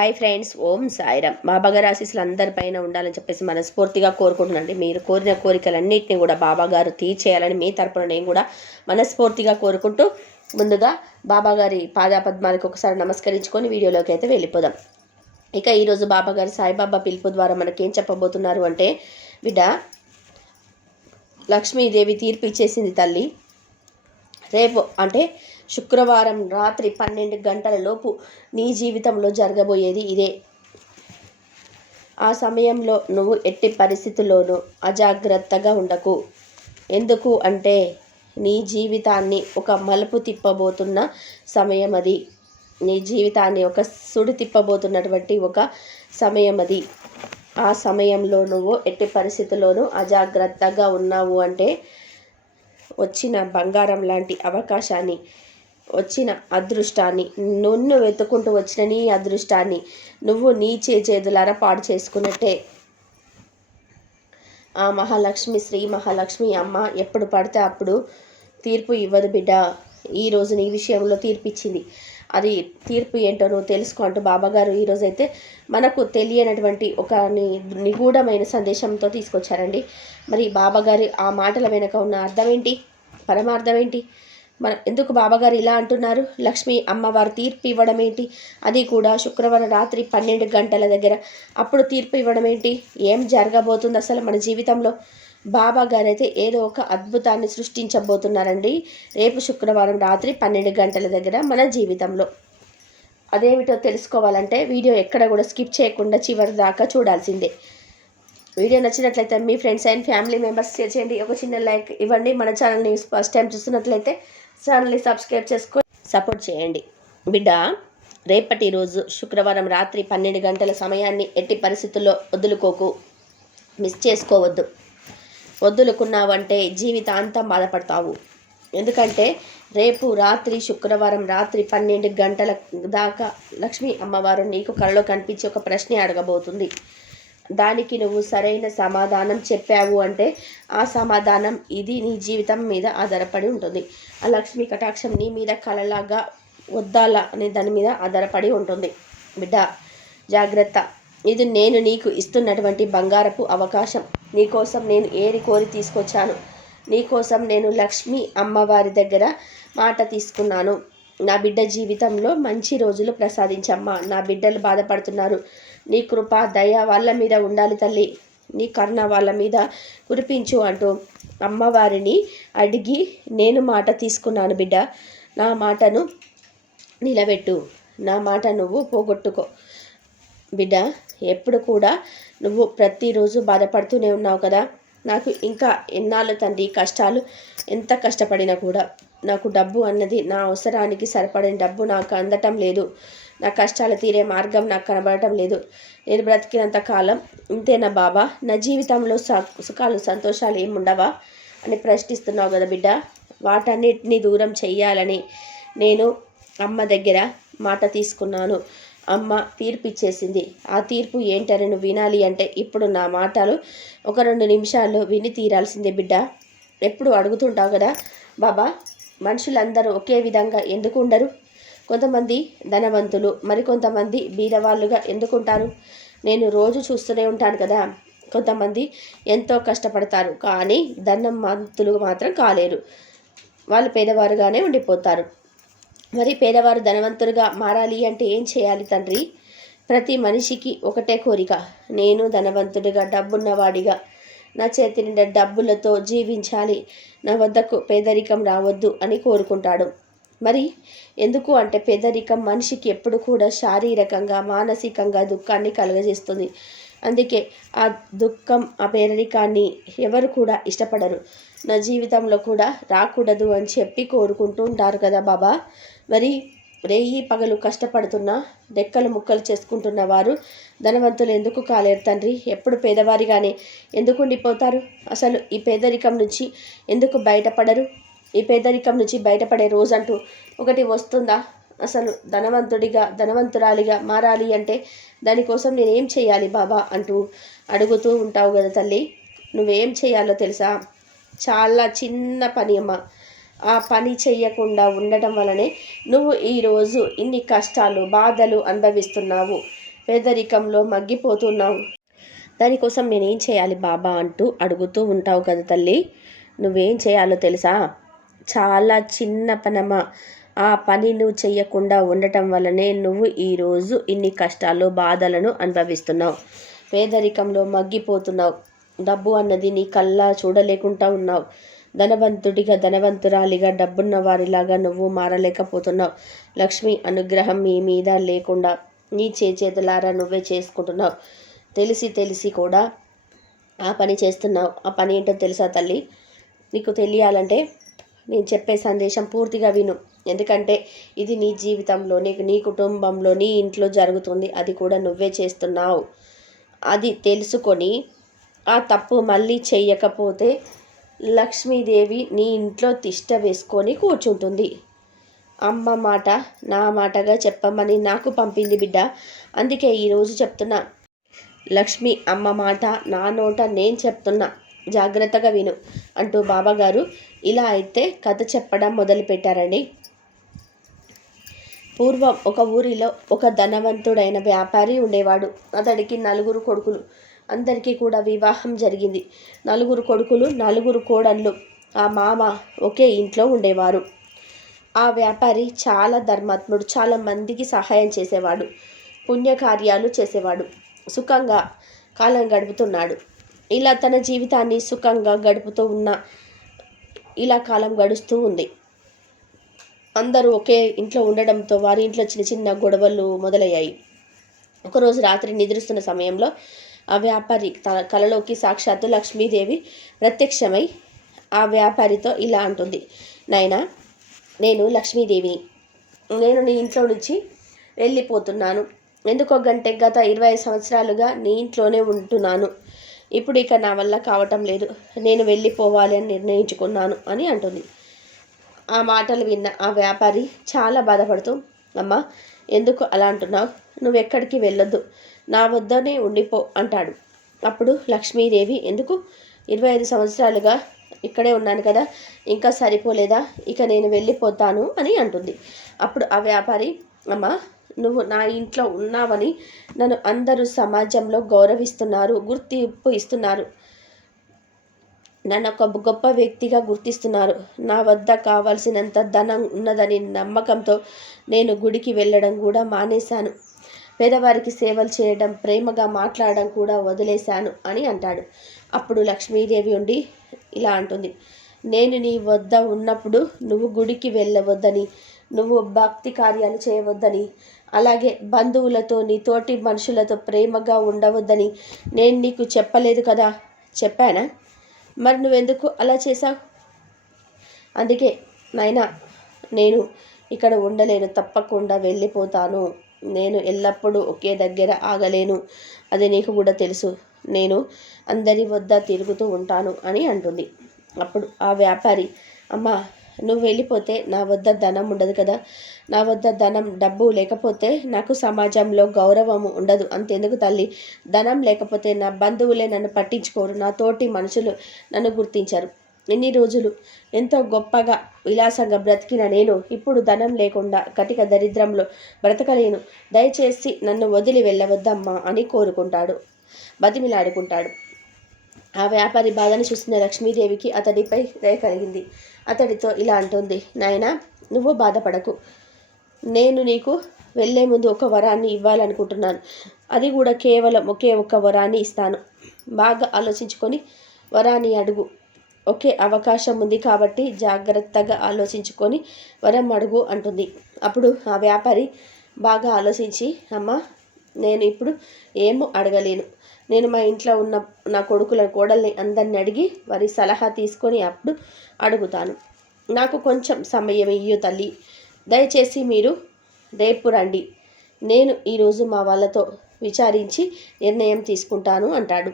Hi friends Om Sairam. బాబాగారు ఆశీస్సులు అందరిపైన ఉండాలని చెప్పేసి మనస్ఫూర్తిగా కోరుకుంటున్నాండి మీరు కోరిన కోరికలన్నింటినీ కూడా బాబాగారు తీర్చేయాలని మీ తరపున నేను కూడా మనస్ఫూర్తిగా కోరుకుంటూ ముందుగా బాబాగారి పాదాపద్మాలకు ఒకసారి నమస్కరించుకొని వీడియోలోకి అయితే వెళ్ళిపోదాం. ఇక ఈరోజు బాబాగారు సాయిబాబా పిలుపు ద్వారా మనకేం చెప్పబోతున్నారు అంటే బిడ్డ లక్ష్మీదేవి తీర్పు ఇచ్చేసింది తల్లి. రేపు అంటే శుక్రవారం రాత్రి పన్నెండు గంటల లోపు నీ జీవితంలో జరగబోయేది ఇదే. ఆ సమయంలో నువ్వు ఎట్టి పరిస్థితుల్లోనూ అజాగ్రత్తగా ఉండకు. ఎందుకు అంటే నీ జీవితాన్ని ఒక మలుపు తిప్పబోతున్న సమయం అది నీ జీవితాన్ని ఒక సుడి తిప్పబోతున్నటువంటి ఒక సమయం అది ఆ సమయంలో నువ్వు ఎట్టి పరిస్థితుల్లోనూ అజాగ్రత్తగా ఉన్నావు అంటే వచ్చిన బంగారం లాంటి అవకాశాన్ని వచ్చిన అదృష్టాన్ని నున్ను వెతుకుంటూ వచ్చిన నీ అదృష్టాన్ని నువ్వు నీ చేతులారా పాడు చేసుకున్నట్టే. ఆ మహాలక్ష్మి శ్రీ మహాలక్ష్మి అమ్మ ఎప్పుడు పడితే అప్పుడు తీర్పు ఇవ్వదు బిడ్డ. ఈరోజు నీ విషయంలో తీర్పు ఇచ్చింది. అది తీర్పు ఏంటో నువ్వు తెలుసుకో అంటూ బాబాగారు ఈరోజైతే మనకు తెలియనటువంటి ఒక నిగూఢమైన సందేశంతో తీసుకొచ్చారండి. మరి బాబాగారి ఆ మాటల వెనుక ఉన్న అర్థం ఏంటి పరమార్థం ఏంటి మన ఎందుకు బాబాగారు ఇలా అంటున్నారు? లక్ష్మి అమ్మవారు తీర్పు ఇవ్వడం ఏంటి అది కూడా శుక్రవారం రాత్రి పన్నెండు గంటల దగ్గర. అప్పుడు తీర్పు ఇవ్వడం ఏంటి ఏం జరగబోతుంది అసలు మన జీవితంలో? బాబా గారు అయితే ఏదో ఒక అద్భుతాన్ని సృష్టించబోతున్నారండి. రేపు శుక్రవారం రాత్రి పన్నెండు గంటల దగ్గర మన జీవితంలో. అదేమిటో తెలుసుకోవాలంటే వీడియో ఎక్కడ కూడా స్కిప్ చేయకుండా చివరి దాకా చూడాల్సిందే. వీడియో నచ్చినట్లయితే మీ friends and family members share చేయండి. ఒక చిన్న లైక్ ఇవ్వండి. మన ఛానల్ని ఫస్ట్ టైం చూస్తున్నట్లయితే ఛానల్ని సబ్స్క్రైబ్ చేసుకొని సపోర్ట్ చేయండి. బిడ్డ రేపటి రోజు శుక్రవారం రాత్రి పన్నెండు గంటల సమయాన్ని ఎట్టి పరిస్థితుల్లో వదులుకోకు. మిస్ చేసుకోవద్దు. వదులుకున్నావంటే జీవితాంతం బాధపడతావు. ఎందుకంటే రేపు రాత్రి శుక్రవారం రాత్రి పన్నెండు గంటల దాకా లక్ష్మీ అమ్మవారు నీకు కలలో కనిపించి ఒక ప్రశ్న అడగబోతుంది. దానికి నువ్వు సరైన సమాధానం చెప్పావు అంటే ఆ సమాధానం ఇది నీ జీవితం మీద ఆధారపడి ఉంటుంది. ఆ లక్ష్మీ కటాక్షం నీ మీద కలలాగా వద్దాలా అనే దాని మీద ఆధారపడి ఉంటుంది. బిడ్డ జాగ్రత్త. ఇది నేను నీకు ఇస్తున్నటువంటి బంగారపు అవకాశం. నీకోసం నేను ఏరి కోరి తీసుకొచ్చాను. నీకోసం నేను లక్ష్మీ అమ్మవారి దగ్గర మాట తీసుకున్నాను. నా బిడ్డ జీవితంలో మంచి రోజులు ప్రసాదించమ్మా. నా బిడ్డలు బాధపడుతున్నారు. నీ కృప దయ వాళ్ళ మీద ఉండాలి తల్లి. నీ కర్ణ వాళ్ళ మీద కురిపించు అంటూ అమ్మవారిని అడిగి నేను మాట తీసుకున్నాను బిడ్డ. నా మాటను నిలబెట్టు. నా మాట నువ్వు పోగొట్టుకో. బిడ్డ ఎప్పుడు కూడా నువ్వు ప్రతిరోజు బాధపడుతూనే ఉన్నావు కదా. నాకు ఇంకా ఎన్నాళ్ళు తండ్రి కష్టాలు ఎంత కష్టపడినా కూడా. నాకు డబ్బు అన్నది నా అవసరానికి సరిపడిన డబ్బు నాకు అందటం లేదు. నా కష్టాలు తీరే మార్గం నాకు కనబడటం లేదు. నేను బ్రతికినంత కాలం ఇంతేనా బాబా. నా జీవితంలో సుఖాలు సంతోషాలు ఏముండవా అని ప్రశ్నిస్తున్నావు కదా బిడ్డ. వాటన్నిటిని దూరం చెయ్యాలని నేను అమ్మ దగ్గర మాట తీసుకున్నాను. అమ్మ తీర్పు ఇచ్చేసింది. ఆ తీర్పు ఏంటని నువ్వు వినాలి అంటే ఇప్పుడు నా మాటలు ఒక రెండు నిమిషాల్లో విని తీరాల్సిందే బిడ్డ. ఎప్పుడు అడుగుతుంటావు కదా బాబా? మనుషులందరూ ఒకే విధంగా ఎందుకు ఉండరు? కొంతమంది ధనవంతులు మరికొంతమంది బీదవాళ్ళుగా ఎందుకుంటారు? నేను రోజు చూస్తూనే ఉంటాను కదా. కొంతమంది ఎంతో కష్టపడతారు కానీ ధనవంతులు మాత్రం కాలేరు. వాళ్ళు పేదవారుగానే ఉండిపోతారు. మరి పేదవారు ధనవంతులుగా మారాలి అంటే ఏం చేయాలి తండ్రి? ప్రతి మనిషికి ఒకటే కోరిక. నేను ధనవంతుడిగా డబ్బున్నవాడిగా నా చేతి నిండా డబ్బులతో జీవించాలి. నా వద్దకు పేదరికం రావద్దు అని కోరుకుంటాడు. మరి ఎందుకు అంటే పేదరికం మనిషికి ఎప్పుడు కూడా శారీరకంగా మానసికంగా దుఃఖాన్ని కలుగజేస్తుంది. అందుకే ఆ దుఃఖం ఆ పేదరికాన్ని ఎవరు కూడా ఇష్టపడరు. నా జీవితంలో కూడా రాకూడదు అని చెప్పి కోరుకుంటూ ఉంటారు కదా బాబా. మరి రేయి పగలు కష్టపడుతున్న రెక్కలు ముక్కలు చేసుకుంటున్న వారు ధనవంతులు ఎందుకు కాలేరు తండ్రి? ఎప్పుడు పేదవారిగానే ఎందుకు ఉండిపోతారు? అసలు ఈ పేదరికం నుంచి ఎందుకు బయటపడరు? ఈ పేదరికం నుంచి బయటపడే రోజంటూ ఒకటి వస్తుందా? అసలు ధనవంతుడిగా ధనవంతురాలిగా మారాలి అంటే దానికోసం నేనేం చేయాలి బాబా అంటూ అడుగుతూ ఉంటావు కదా తల్లి. నువ్వేం చేయాలో తెలుసా? చాలా చిన్న పని అమ్మ. ఆ పని చెయ్యకుండా ఉండటం వలనే నువ్వు ఈరోజు ఇన్ని కష్టాలు బాధలు అనుభవిస్తున్నావు. పేదరికంలో మగ్గిపోతున్నావు. దానికోసం నేనేం చేయాలి బాబా అంటూ అడుగుతూ ఉంటావు కదా తల్లి. నువ్వేం చేయాలో తెలుసా? చాలా చిన్న పనమా ఆ పని నువ్వు చేయకుండా ఉండటం వల్లనే నువ్వు ఈరోజు ఇన్ని కష్టాలు బాధలను అనుభవిస్తున్నావు. పేదరికంలో మగ్గిపోతున్నావు. డబ్బు అన్నది నీ కల్లా చూడలేకుండా ఉన్నావు. ధనవంతుడిగా ధనవంతురాలిగా డబ్బున్న వారిలాగా నువ్వు మారలేకపోతున్నావు. లక్ష్మి అనుగ్రహం మీ మీద లేకుండా నీ చేతులారా నువ్వే చేసుకుంటున్నావు. తెలిసి తెలిసి కూడా ఆ పని చేస్తున్నావు. ఆ పని ఏంటో తెలుసా తల్లి? నీకు తెలియాలంటే నేను చెప్పే సందేశం పూర్తిగా విను. ఎందుకంటే ఇది నీ జీవితంలో నీకు నీ కుటుంబంలో నీ ఇంట్లో జరుగుతుంది. అది కూడా నువ్వే చేస్తున్నావు. అది తెలుసుకొని ఆ తప్పు మళ్ళీ చేయకపోతే లక్ష్మీదేవి నీ ఇంట్లో తిష్ట వేసుకొని కూర్చుంటుంది. అమ్మ మాట నా మాటగా చెప్పమని నాకు పంపింది బిడ్డ. అందుకే ఈరోజు చెప్తున్నా. లక్ష్మి అమ్మ మాట నా నోట నేను చెప్తున్నా. జాగ్రత్తగా విను అంటూ బాబాగారు ఇలా అయితే కథ చెప్పడం మొదలుపెట్టారండి. పూర్వం ఒక ఊరిలో ఒక ధనవంతుడైన వ్యాపారి ఉండేవాడు. అతడికి నలుగురు కొడుకులు. అందరికీ కూడా వివాహం జరిగింది. నలుగురు కొడుకులు నలుగురు కోడళ్ళు. ఆ మామ ఒకే ఇంట్లో ఉండేవారు. ఆ వ్యాపారి చాలా ధర్మాత్ముడు చాలా మందికి సహాయం చేసేవాడు. పుణ్యకార్యాలు చేసేవాడు. సుఖంగా కాలం గడుపుతున్నాడు. ఇలా తన జీవితాన్ని సుఖంగా గడుపుతూ ఉన్న ఇలా కాలం గడుస్తూ ఉంది. అందరూ ఒకే ఇంట్లో ఉండడంతో వారి ఇంట్లో చిన్న చిన్న గొడవలు మొదలయ్యాయి. ఒకరోజు రాత్రి నిద్రిస్తున్న సమయంలో ఆ వ్యాపారి తన కలలోకి సాక్షాత్తు లక్ష్మీదేవి ప్రత్యక్షమై ఆ వ్యాపారితో ఇలా అంటుంది. నాయనా నేను లక్ష్మీదేవిని. నేను నీ ఇంట్లో నుంచి వెళ్ళిపోతున్నాను. ఎందుకో గంటే గత ఇరవై సంవత్సరాలుగా నీ ఇంట్లోనే ఉంటున్నాను. ఇప్పుడు ఇక నా వల్ల కావటం లేదు. నేను వెళ్ళిపోవాలి అని నిర్ణయించుకున్నాను అని అంటుంది. ఆ మాటలు విన్న ఆ వ్యాపారి చాలా బాధపడుతూ అమ్మ ఎందుకు అలా అంటున్నావు? నువ్వు ఎక్కడికి వెళ్ళొద్దు. నా వద్దనే ఉండిపో అంటాడు. అప్పుడు లక్ష్మీదేవి ఎందుకు? ఇరవై ఐదు సంవత్సరాలుగా ఇక్కడే ఉన్నాను కదా ఇంకా సరిపోలేదా? ఇక నేను వెళ్ళిపోతాను అని అంటుంది. అప్పుడు ఆ వ్యాపారి అమ్మ నువ్వు నా ఇంట్లో ఉన్నావని నన్ను అందరూ సమాజంలో గౌరవిస్తున్నారు గుర్తింపు ఇస్తున్నారు. నన్ను ఒక గొప్ప వ్యక్తిగా గుర్తిస్తున్నారు. నా వద్ద కావాల్సినంత ధనం ఉన్నదని నమ్మకంతో నేను గుడికి వెళ్ళడం కూడా మానేశాను. పేదవారికి సేవలు చేయడం ప్రేమగా మాట్లాడడం కూడా వదిలేశాను అని అంటాడు. అప్పుడు లక్ష్మీదేవి ఉండి ఇలా అంటుంది. నేను నీ వద్ద ఉన్నప్పుడు నువ్వు గుడికి వెళ్ళవద్దని నువ్వు భక్తి కార్యాలు చేయవద్దని అలాగే బంధువులతో నీ తోటి మనుషులతో ప్రేమగా ఉండవద్దని నేను నీకు చెప్పలేదు కదా? చెప్పానా? మరి నువ్వెందుకు అలా చేశావు? అందుకే నాయనా నేను ఇక్కడ ఉండలేను. తప్పకుండా వెళ్ళిపోతాను. నేను ఎల్లప్పుడూ ఒకే దగ్గర ఆగలేను. అది నీకు కూడా తెలుసు. నేను అందరి వద్ద తిరుగుతూ ఉంటాను అని అంటుంది. అప్పుడు ఆ వ్యాపారి అమ్మ నువ్వు వెళ్ళిపోతే నా వద్ద ధనం ఉండదు కదా. నా వద్ద ధనం డబ్బు లేకపోతే నాకు సమాజంలో గౌరవం ఉండదు. అంతెందుకు తల్లి? ధనం లేకపోతే నా బంధువులే నన్ను పట్టించుకోరు. నా తోటి మనుషులు నన్ను గుర్తించరు. ఎన్ని రోజులు? ఎంతో గొప్పగా విలాసంగా బ్రతికిన నేను ఇప్పుడు ధనం లేకుండా కటిక దరిద్రంలో బ్రతకలేను. దయచేసి నన్ను వదిలి వెళ్ళవద్దమ్మా అని కోరుకుంటాడు. బతిమిలాడుకుంటాడు. ఆ వ్యాపారి బాధను చూస్తున్న లక్ష్మీదేవికి అతడిపై దయ కలిగింది. అతడితో ఇలా అంటుంది నాయన నువ్వు బాధపడకు. నేను నీకు వెళ్ళే ముందు ఒక వరాన్ని ఇవ్వాలనుకుంటున్నాను. అది కూడా కేవలం ఒకే ఒక వరాన్ని ఇస్తాను. బాగా ఆలోచించుకొని వరాన్ని అడుగు. ఒకే అవకాశం ఉంది కాబట్టి జాగ్రత్తగా ఆలోచించుకొని వరం అడుగు అంటుంది. అప్పుడు ఆ వ్యాపారి బాగా ఆలోచించి అమ్మ నేను ఇప్పుడు ఏమో అడగలేను. నేను మా ఇంట్లో ఉన్న నా కొడుకుల కోడల్ని అందరిని అడిగి వారి సలహా తీసుకొని అప్పుడు అడుగుతాను. నాకు కొంచెం సమయం ఇయ్యు తల్లి. దయచేసి మీరు రేపు రండి. నేను ఈరోజు మా వాళ్ళతో విచారించి నిర్ణయం తీసుకుంటాను అంటాడు.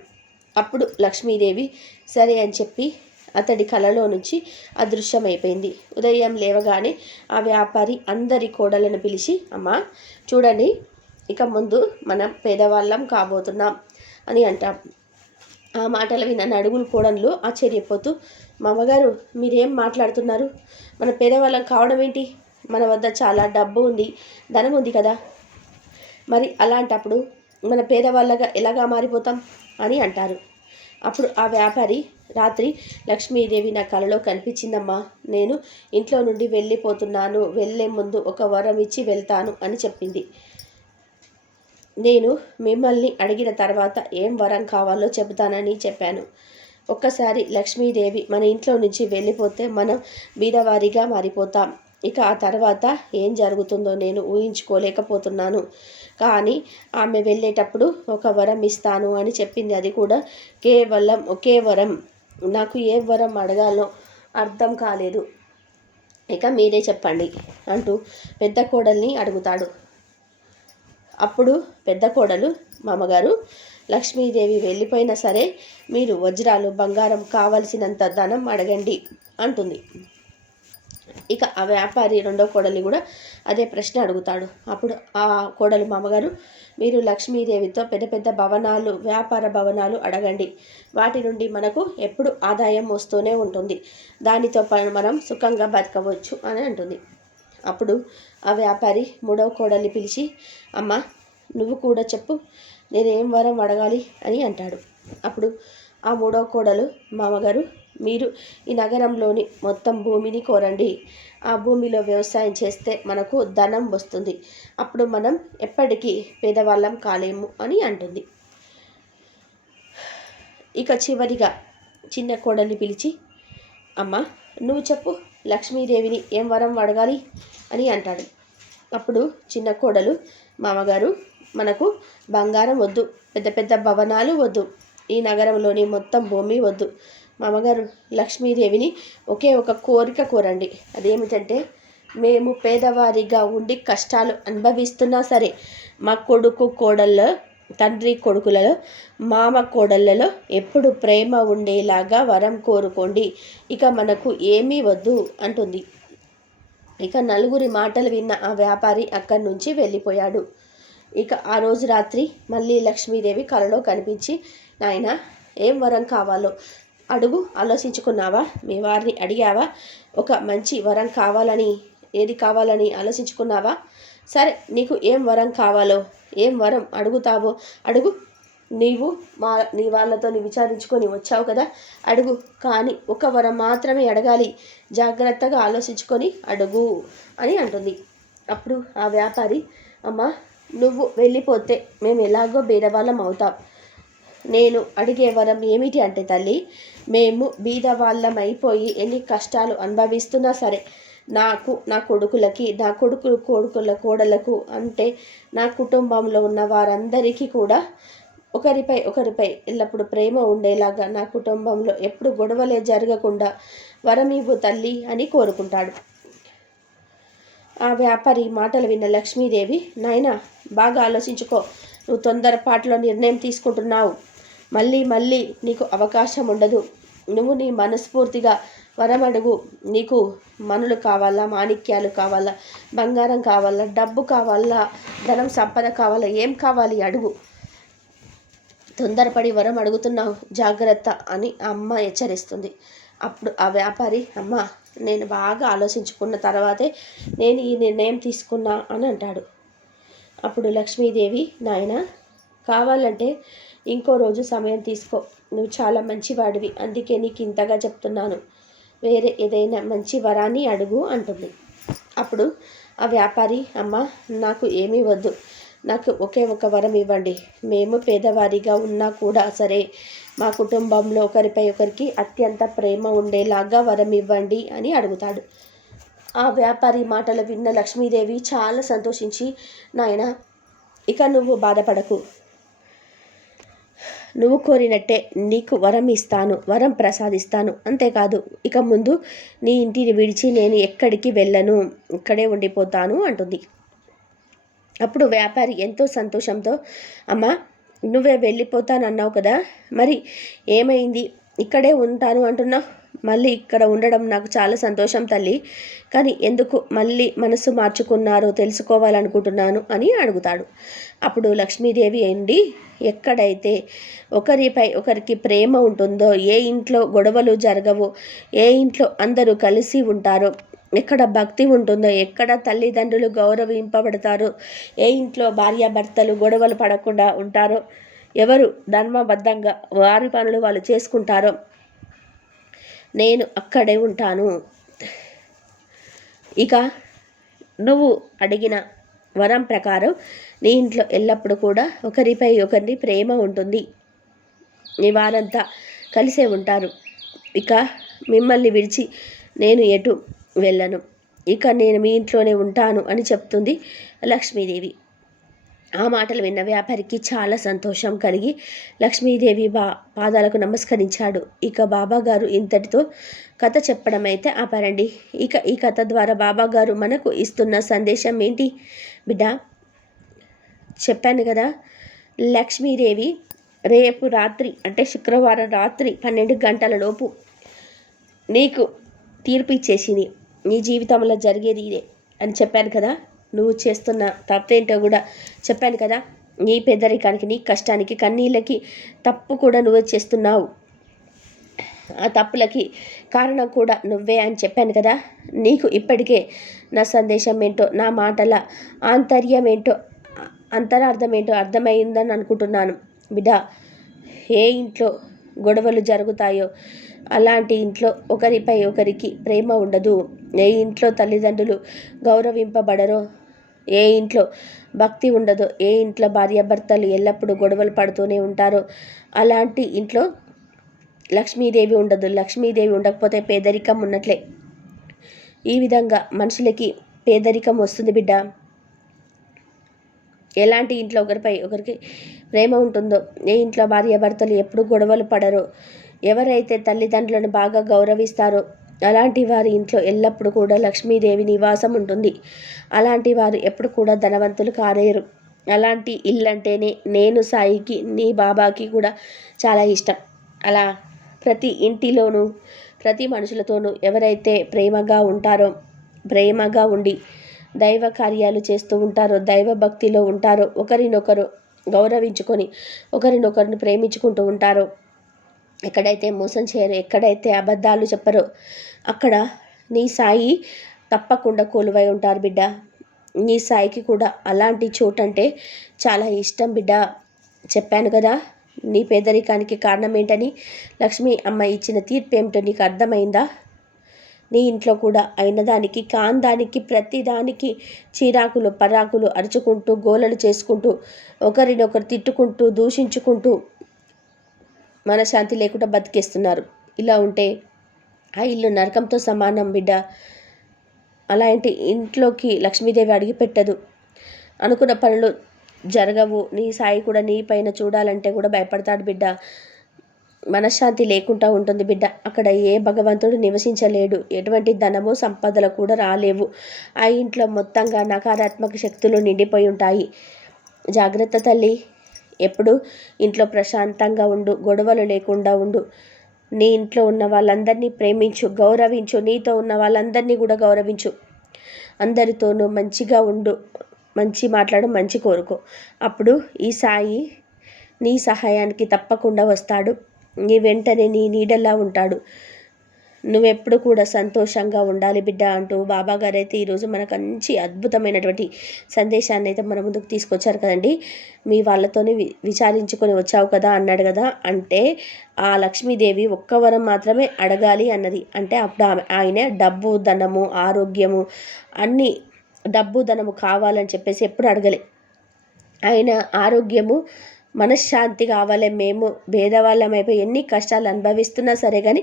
అప్పుడు లక్ష్మీదేవి సరే అని చెప్పి అతడి కలలో నుంచి అదృశ్యమైపోయింది. ఉదయం లేవగానే ఆ వ్యాపారి అందరి కోడలను పిలిచి అమ్మా చూడండి ఇక ముందు మనం పేదవాళ్ళం కాబోతున్నాం అని అంటాం. ఆ మాటలు విన్న నడుగులు కోడన్లు ఆశ్చర్యపోతూ మామగారు మీరేం మాట్లాడుతున్నారు? మన పేదవాళ్ళం కావడం ఏంటి? మన వద్ద చాలా డబ్బు ఉంది ధనం ఉంది కదా. మరి అలాంటప్పుడు మన పేదవాళ్ళగా ఎలాగా మారిపోతాం? అని అంటారు. అప్పుడు ఆ వ్యాపారి రాత్రి లక్ష్మీదేవి నా కలలో కనిపించిందమ్మా. నేను ఇంట్లో నుండి వెళ్ళిపోతున్నాను. వెళ్ళే ముందు ఒక వరం ఇచ్చి వెళ్తాను అని చెప్పింది. నేను మిమ్మల్ని అడిగిన తర్వాత ఏం వరం కావాలో చెబుతానని చెప్పాను. ఒక్కసారి లక్ష్మీదేవి మన ఇంట్లో నుంచి వెళ్ళిపోతే మనం బీదవారిగా మారిపోతాం. ఇక ఆ తర్వాత ఏం జరుగుతుందో నేను ఊహించుకోలేకపోతున్నాను. కానీ ఆమె వెళ్ళేటప్పుడు ఒక వరం ఇస్తాను అని చెప్పింది. అది కూడా కేవలం ఒకే వరం. నాకు ఏ వరం అడగాలో అర్థం కాలేదు. ఇక మీరే చెప్పండి అంటూ పెద్ద కోడల్ని అడుగుతాడు. అప్పుడు పెద్ద కోడలు మామగారు లక్ష్మీదేవి వెళ్ళిపోయినా సరే మీరు వజ్రాలు బంగారం కావలసినంత ధనం అడగండి అంటుంది. ఇక ఆ వ్యాపారి రెండో కోడలి కూడా అదే ప్రశ్న అడుగుతాడు. అప్పుడు ఆ కోడలు మామగారు మీరు లక్ష్మీదేవితో పెద్ద పెద్ద భవనాలు వ్యాపార భవనాలు అడగండి. వాటి నుండి మనకు ఎప్పుడు ఆదాయం వస్తూనే ఉంటుంది. దానితో మనం సుఖంగా బతకవచ్చు అని అంటుంది. అప్పుడు ఆ వ్యాపారి మూడో కోడల్ని పిలిచి అమ్మ నువ్వు కూడా చెప్పు నేనేం వరం అడగాలి? అని అంటాడు. అప్పుడు ఆ మూడో కోడలు మామగారు మీరు ఈ నగరంలోని మొత్తం భూమిని కోరండి. ఆ భూమిలో వ్యవసాయం చేస్తే మనకు ధనం వస్తుంది. అప్పుడు మనం ఎప్పటికీ పేదవాళ్ళం కాలేము అని అంటుంది. ఇక చివరిగా చిన్న కోడల్ని పిలిచి అమ్మ నువ్వు చెప్పు లక్ష్మీదేవిని ఏం వరం అడగాలి? అని అంటాడు. అప్పుడు చిన్న కోడలు మామగారు మనకు బంగారం వద్దు పెద్ద పెద్ద భవనాలు వద్దు. ఈ నగరంలోని మొత్తం భూమి వద్దు. మా అమ్మగారు లక్ష్మీదేవిని ఒకే ఒక కోరిక కోరండి. అదేమిటంటే మేము పేదవారిగా ఉండి కష్టాలు అనుభవిస్తున్నా సరే మా కొడుకు కోడల్లో తండ్రి కొడుకులలో మామ కోడళ్ళలో ఎప్పుడు ప్రేమ ఉండేలాగా వరం కోరుకోండి. ఇక మనకు ఏమీ వద్దు అంటుంది. ఇక నలుగురి మాటలు విన్న ఆ వ్యాపారి అక్కడి నుంచి వెళ్ళిపోయాడు. ఇక ఆ రోజు రాత్రి మళ్ళీ లక్ష్మీదేవి కలలో కనిపించి నాయన ఏం వరం కావాలో? అడుగు ఆలోచించుకున్నావా? మీ వారిని అడిగావా? ఒక మంచి వరం కావాలని ఏది కావాలని ఆలోచించుకున్నావా? సరే నీకు ఏం వరం కావాలో ఏం వరం అడుగుతావో అడుగు. నీవు మా నీ వాళ్ళతో విచారించుకొని వచ్చావు కదా? అడుగు. కానీ ఒక వరం మాత్రమే అడగాలి. జాగ్రత్తగా ఆలోచించుకొని అడుగు అని అంటుంది. అప్పుడు ఆ వ్యాపారి అమ్మ నువ్వు వెళ్ళిపోతే మేము ఎలాగో బేదవాళ్ళం అవుతాం. నేను అడిగే వరం ఏమిటి అంటే తల్లి మేము బీదవాళ్ళం అయిపోయి ఎన్ని కష్టాలు అనుభవిస్తున్నా సరే నాకు నా కొడుకులకి నా కొడుకులు కొడుకుల కోడలకు అంటే నా కుటుంబంలో ఉన్న వారందరికీ కూడా ఒకరిపై ఒకరిపై ఎల్లప్పుడూ ప్రేమ ఉండేలాగా నా కుటుంబంలో ఎప్పుడు గొడవలే జరగకుండా వరమివ్వు తల్లి అని కోరుకుంటాడు. ఆ వ్యాపారి మాటలు విన్న లక్ష్మీదేవి నాయన బాగా ఆలోచించుకో. నువ్వు తొందరపాటులో నిర్ణయం తీసుకుంటున్నావు. మళ్ళీ మళ్ళీ నీకు అవకాశం ఉండదు నువ్వు నీ మనస్ఫూర్తిగా వరం అడుగు నీకు మనులు కావాలా? మాణిక్యాలు కావాలా? బంగారం కావాలా? డబ్బు కావాలా? ధనం సంపద కావాలా? ఏం కావాలి? అడుగు. తొందరపడి వరం అడుగుతున్నావు జాగ్రత్త అని అమ్మ హెచ్చరిస్తుంది. అప్పుడు ఆ వ్యాపారి అమ్మ నేను బాగా ఆలోచించుకున్న తర్వాతే నేను ఈ నిర్ణయం తీసుకున్నా అని అంటాడు. అప్పుడు లక్ష్మీదేవి నాయన కావాలంటే ఇంకో రోజు సమయం తీసుకో. నువ్వు చాలా మంచివాడివి. అందుకే నీకు ఇంతగా చెప్తున్నాను. వేరే ఏదైనా మంచి వరాన్ని అడుగు అంటుంది. అప్పుడు ఆ వ్యాపారి అమ్మ నాకు ఏమీ వద్దు. నాకు ఒకే ఒక వరం ఇవ్వండి. మేము పేదవారిగా ఉన్నా కూడా సరే మా కుటుంబంలో ఒకరిపై ఒకరికి అత్యంత ప్రేమ ఉండేలాగా వరం ఇవ్వండి అని అడుగుతాడు. ఆ వ్యాపారి మాటలు విన్న లక్ష్మీదేవి చాలా సంతోషించి నాయన ఇక నువ్వు బాధపడకు. నువ్వు కోరినట్టే నీకు వరం ఇస్తాను వరం ప్రసాదిస్తాను. అంతేకాదు ఇక ముందు నీ ఇంటిని విడిచి నేను ఎక్కడికి వెళ్ళను ఇక్కడే ఉండిపోతాను అంటుంది. అప్పుడు వ్యాపారి ఎంతో సంతోషంతో అమ్మ నువ్వే వెళ్ళిపోతానన్నావు కదా మరి ఏమైంది? ఇక్కడే ఉంటాను అంటున్నావు. మళ్ళీ ఇక్కడ ఉండడం నాకు చాలా సంతోషం తల్లి కానీ ఎందుకు మళ్ళీ మనసు మార్చుకున్నారో తెలుసుకోవాలనుకుంటున్నాను అని అడుగుతాడు. అప్పుడు లక్ష్మీదేవి అండి ఎక్కడైతే ఒకరిపై ఒకరికి ప్రేమ ఉంటుందో ఏ ఇంట్లో గొడవలు జరగవు ఏ ఇంట్లో అందరూ కలిసి ఉంటారో ఎక్కడ భక్తి ఉంటుందో ఎక్కడ తల్లిదండ్రులు గౌరవింపబడతారో ఏ ఇంట్లో భార్యాభర్తలు గొడవలు పడకుండా ఉంటారో ఎవరు ధర్మబద్ధంగా వారి పనులు వాళ్ళు చేసుకుంటారో నేను అక్కడే ఉంటాను. ఇక నువ్వు అడిగిన వరం ప్రకారం నీ ఇంట్లో ఎల్లప్పుడూ కూడా ఒకరిపై ఒకరిని ప్రేమ ఉంటుంది. నీ వారంతా కలిసే ఉంటారు. ఇక మిమ్మల్ని విడిచి నేను ఎటు వెళ్ళను. ఇక నేను మీ ఇంట్లోనే ఉంటాను అని చెప్తుంది లక్ష్మీదేవి. ఆ మాటలు విన్న వ్యాపారికి చాలా సంతోషం కలిగి లక్ష్మీదేవి బా పాదాలకు నమస్కరించాడు. ఇక బాబా గారు ఇంతటితో కథ చెప్పడం అయితే ఆపారండి. ఇక ఈ కథ ద్వారా బాబా గారు మనకు ఇస్తున్న సందేశం ఏంటి? బిడ్డ చెప్పాను కదా లక్ష్మీదేవి రేపు రాత్రి అంటే శుక్రవారం రాత్రి పన్నెండు గంటల లోపు నీకు తీర్పు ఇచ్చేసింది. నీ జీవితంలో జరిగేది ఇదే అని చెప్పాను కదా నువ్వు చేస్తున్న తప్పేంటో కూడా చెప్పాను కదా నీ పెద్దరికానికి నీ కష్టానికి కన్నీళ్ళకి తప్పు కూడా నువ్వే చేస్తున్నావు. ఆ తప్పులకి కారణం కూడా నువ్వే అని చెప్పాను కదా. నీకు ఇప్పటికే నా సందేశం ఏంటో నా మాటల ఆంతర్యం ఏంటో అంతరార్థం ఏంటో అర్థమైందని అనుకుంటున్నాను. బిడ్డ ఏ ఇంట్లో గొడవలు జరుగుతాయో అలాంటి ఇంట్లో ఒకరిపై ఒకరికి ప్రేమ ఉండదు. ఏ ఇంట్లో తల్లిదండ్రులు గౌరవింపబడరో ఏ ఇంట్లో భక్తి ఉండదో ఏ ఇంట్లో భార్యాభర్తలు ఎల్లప్పుడూ గొడవలు పడుతూనే ఉంటారో అలాంటి ఇంట్లో లక్ష్మీదేవి ఉండదు లక్ష్మీదేవి ఉండకపోతే పేదరికం ఉన్నట్లే. ఈ విధంగా మనుషులకి పేదరికం వస్తుంది బిడ్డ. ఎలాంటి ఇంట్లో ఒకరిపై ఒకరికి ప్రేమ ఉంటుందో ఏ ఇంట్లో భార్యాభర్తలు ఎప్పుడు గొడవలు పడరో ఎవరైతే తల్లిదండ్రులను బాగా గౌరవిస్తారో అలాంటి వారి ఇంట్లో ఎల్లప్పుడూ కూడా లక్ష్మీదేవి నివాసం ఉంటుంది. అలాంటి వారు ఎప్పుడు కూడా ధనవంతులు కాలేరు అలాంటి ఇల్లు అంటేనే నేను సాయికి నీ బాబాకి కూడా చాలా ఇష్టం. అలా ప్రతి ఇంటిలోనూ ప్రతి మనుషులతోనూ ఎవరైతే ప్రేమగా ఉంటారో ప్రేమగా ఉండి దైవ కార్యాలు చేస్తూ ఉంటారో దైవ భక్తిలో ఉంటారో ఒకరినొకరు గౌరవించుకొని ఒకరినొకరిని ప్రేమించుకుంటూ ఉంటారో ఎక్కడైతే మోసం చేయరు ఎక్కడైతే అబద్ధాలు చెప్పరో అక్కడ నీ సాయి తప్పకుండా కొలువై ఉంటారు బిడ్డ. నీ సాయికి కూడా అలాంటి చోటు అంటే చాలా ఇష్టం బిడ్డ. చెప్పాను కదా నీ పేదరికానికి కారణం ఏంటని లక్ష్మి అమ్మ ఇచ్చిన తీర్పు ఏమిటో నీకు అర్థమైందా? నీ ఇంట్లో కూడా అయినదానికి కాందానికి ప్రతిదానికి చీరాకులు పరాకులు అరుచుకుంటూ గోలలు చేసుకుంటూ ఒకరినొకరు తిట్టుకుంటూ దూషించుకుంటూ మనశాంతి లేకుండా బతికేస్తున్నారు. ఇలా ఉంటే ఆ ఇల్లు నరకంతో సమానం బిడ్డ. అలాంటి ఇంట్లోకి లక్ష్మీదేవి అడిగిపెట్టదు. అనుకున్న పనులు జరగవు. నీ సాయి కూడా నీ పైన చూడాలంటే కూడా భయపడతాడు బిడ్డ. మనశ్శాంతి లేకుండా ఉంటుంది బిడ్డ. అక్కడ ఏ భగవంతుడు నివసించలేడు. ఎటువంటి ధనము సంపదలు కూడా రాలేవు. ఆ ఇంట్లో మొత్తంగా నకారాత్మక శక్తులు నిండిపోయి ఉంటాయి. జాగ్రత్త తల్లి. ఎప్పుడు ఇంట్లో ప్రశాంతంగా ఉండు. గొడవలు లేకుండా ఉండు. నీ ఇంట్లో ఉన్న వాళ్ళందరినీ ప్రేమించు. గౌరవించు. నీతో ఉన్న వాళ్ళందరినీ కూడా గౌరవించు. అందరితోనూ మంచిగా ఉండు. మంచి మాట్లాడు మంచి కోరుకో. అప్పుడు ఈ సాయి నీ సహాయానికి తప్పకుండా వస్తాడు. నీ వెంటనే నీ నీడలా ఉంటాడు. నువ్వెప్పుడు కూడా సంతోషంగా ఉండాలి బిడ్డ అంటూ బాబాగారు అయితే ఈరోజు మనకు మంచి అద్భుతమైనటువంటి సందేశాన్ని అయితే మన ముందుకు తీసుకొచ్చారు కదండి. మీ వాళ్ళతోనే విచారించుకొని వచ్చావు కదా అన్నాడు కదా అంటే ఆ లక్ష్మీదేవి ఒక్క వరం మాత్రమే అడగాలి అన్నది. అంటే అప్పుడు ఆయన డబ్బు ధనము ఆరోగ్యము అన్నీ డబ్బు ధనము కావాలని చెప్పేసి ఎప్పుడు అడగలే. ఆయన ఆరోగ్యము మనశ్శాంతి కావాలి మేము. భేదవాళ్ళమైపోయి ఎన్ని కష్టాలు అనుభవిస్తున్నా సరే కానీ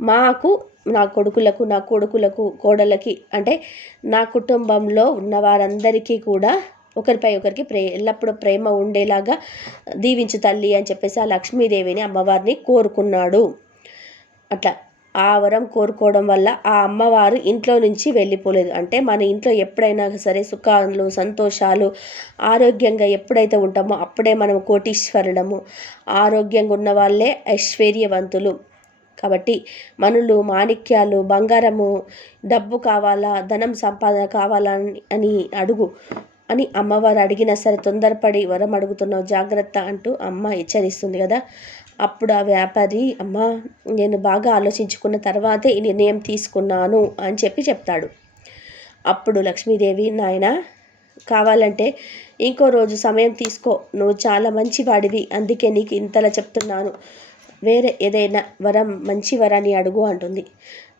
మాకు నా కొడుకులకు నా కొడుకులకు కోడలకి అంటే నా కుటుంబంలో ఉన్న వారందరికీ కూడా ఒకరిపై ఒకరికి ప్రే ఎల్లప్పుడూ ప్రేమ ఉండేలాగా దీవించు తల్లి అని చెప్పేసి ఆ లక్ష్మీదేవిని అమ్మవారిని కోరుకున్నాడు. అట్లా ఆ వరం కోరుకోవడం వల్ల ఆ అమ్మవారు ఇంట్లో నుంచి వెళ్ళిపోలేదు. అంటే మన ఇంట్లో ఎప్పుడైనా సరే సుఖాలు సంతోషాలు ఆరోగ్యంగా ఎప్పుడైతే ఉంటామో అప్పుడే మనం కోటీశ్వరులము. ఆరోగ్యంగా ఉన్న వాళ్ళే ఐశ్వర్యవంతులు. కాబట్టి మనులు మాణిక్యాలు బంగారము డబ్బు కావాలా ధనం సంపాదన కావాలా అని అడుగు. అని అమ్మవారు అడిగినా సరే తొందరపడి వరం అడుగుతున్నావు జాగ్రత్త అంటూ అమ్మ హెచ్చరిస్తుంది కదా. అప్పుడు ఆ వ్యాపారి అమ్మ నేను బాగా ఆలోచించుకున్న తర్వాతే ఈ నిర్ణయం తీసుకున్నాను అని చెప్పి చెప్తాడు. అప్పుడు లక్ష్మీదేవి నాయన కావాలంటే ఇంకో రోజు సమయం తీసుకో. నువ్వు చాలా మంచివాడివి అందుకే నీకు ఇంతలా చెప్తున్నాను. వేరే ఏదైనా వరం మంచి వరాన్ని అడుగు అంటుంది.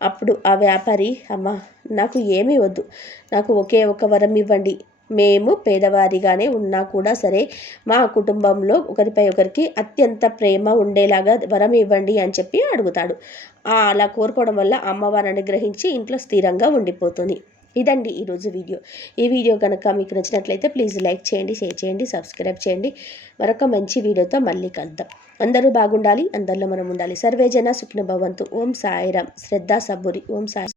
అప్పుడు ఆ వ్యాపారి అమ్మ నాకు ఏమీ వద్దు. నాకు ఒకే ఒక వరం ఇవ్వండి. మేము పేదవారిగానే ఉన్నా కూడా సరే మా కుటుంబంలో ఒకరిపై ఒకరికి అత్యంత ప్రేమ ఉండేలాగా వరం ఇవ్వండి అని చెప్పి అడుగుతాడు. అలా కోరుకోవడం వల్ల అమ్మవారిని అనుగ్రహించి ఇంట్లో స్థిరంగా ఉండిపోతుంది. ఇదండి ఈరోజు వీడియో. ఈ వీడియో కనుక మీకు నచ్చినట్లయితే ప్లీజ్ లైక్ చేయండి షేర్ చేయండి సబ్స్క్రైబ్ చేయండి. మరొక మంచి వీడియోతో మళ్ళీ కలుద్దాం. అందరూ బాగుండాలి అందరిలో మనం ఉండాలి. సర్వేజన సుఖ్న భవంతు. ఓం సాయిరామ్. శ్రద్ధా సబ్బురి. ఓం సాయి.